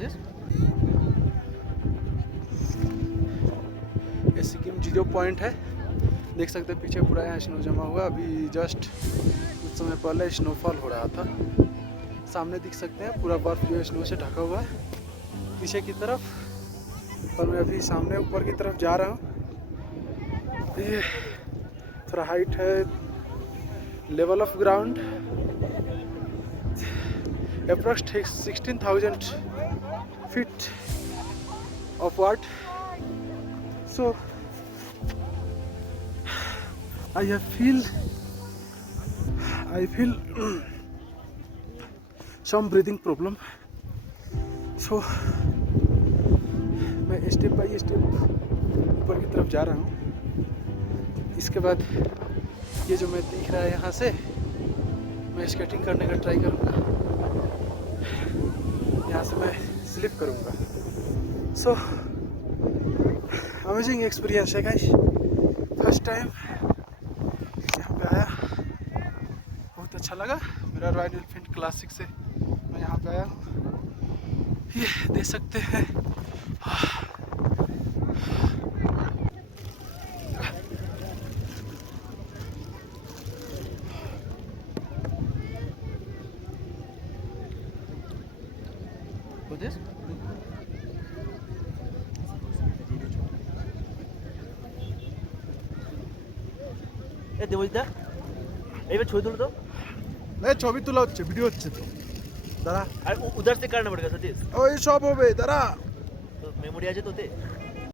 this? ये Sikkim 0 point है, देख सकते हैं पीछे पूरा यहाँ स्नो जमा हुआ। अभी जस्ट कुछ समय पहले स्नोफॉल हो रहा था। सामने देख सकते हैं पूरा बर्फ जो है स्नो से ढका हुआ है पीछे की तरफ। और मैं अभी सामने ऊपर की तरफ जा रहा हूँ। ये थोड़ा हाइट है, level of ground approx 16,000 feet upward. So I feel some breathing problem. So मैं स्टेप बाय स्टेप ऊपर की तरफ जा रहा हूँ। इसके बाद ये जो मैं दिख रहा है यहाँ से, मैं स्केटिंग करने का ट्राई करूँगा। यहाँ से मैं स्लिप करूँगा। सो अमेजिंग एक्सपीरियंस है गाइस। फर्स्ट टाइम यहाँ पे आया, बहुत अच्छा लगा। मेरा रॉयल एनफील्ड क्लासिक से मैं यहाँ पे आया हूँ। ये देख सकते हैं। এ দেবজিদা এইবার ছবি তুলো তো। ছবি তোলা হচ্ছে, ভিডিও হচ্ছে তো। দাঁড়া, আর উধার से करना पड़ेगा सतीश। ওই সব হবে, দাঁড়া। तो मेमोरी আছে তোতে?